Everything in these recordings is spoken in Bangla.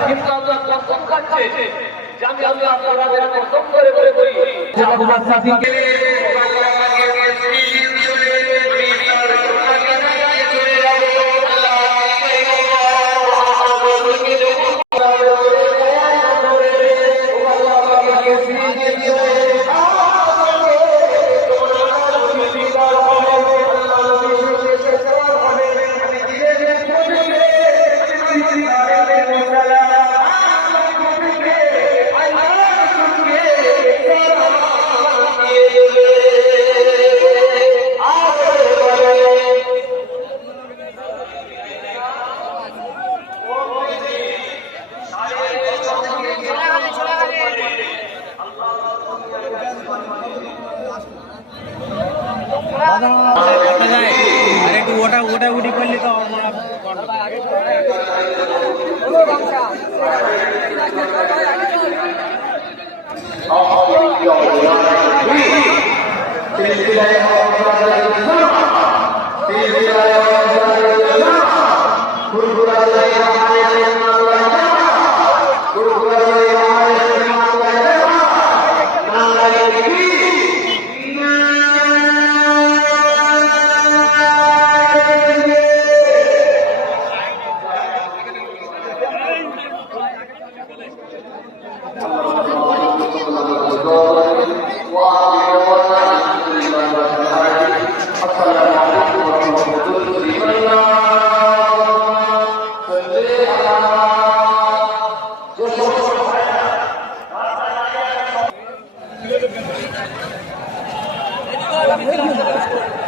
কিন্তু আমরা কসম খাচ্ছি যে আমি আপনাদের কসম করে বলি ওটা উঠি করলে তো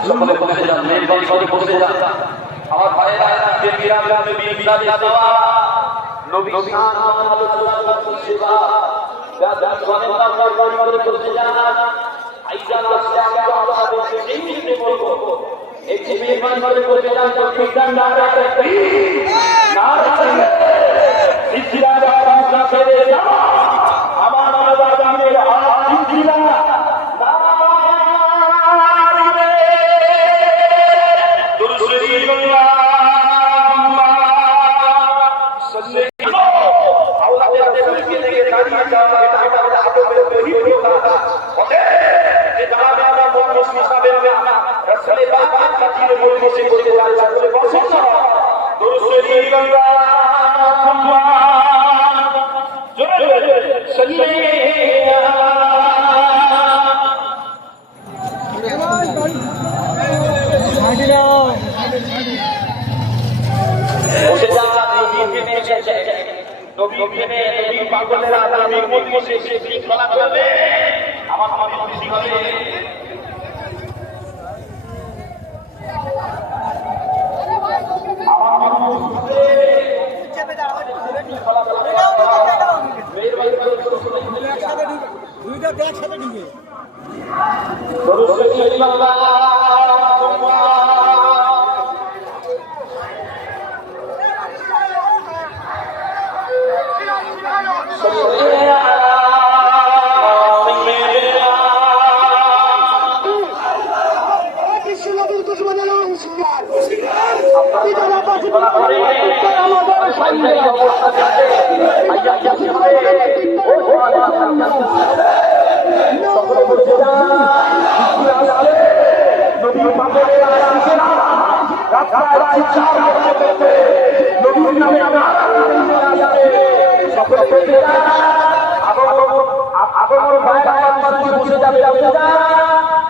সকলে বসে যান, মেহরবানি করে বসে যান। আমার ভাইরা বেবিরা বিদায় দেওয়া নবী শান আল্লাহ সেবা দাদা সোনা পরবানি করে বসে যান। আইজান আসলে আমি আপনাদের এই মিনিটে বলবো এই যে মেহরবানি করে বসে যান তো ঠিকঠাক না রাখতে না রাখতে ইসলাম বাবা করে যাও আমার আল্লাহ জানের হাত ইসলাম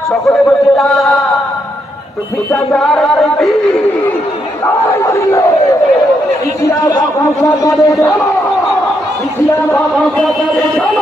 সকলে বলতে ইসলাম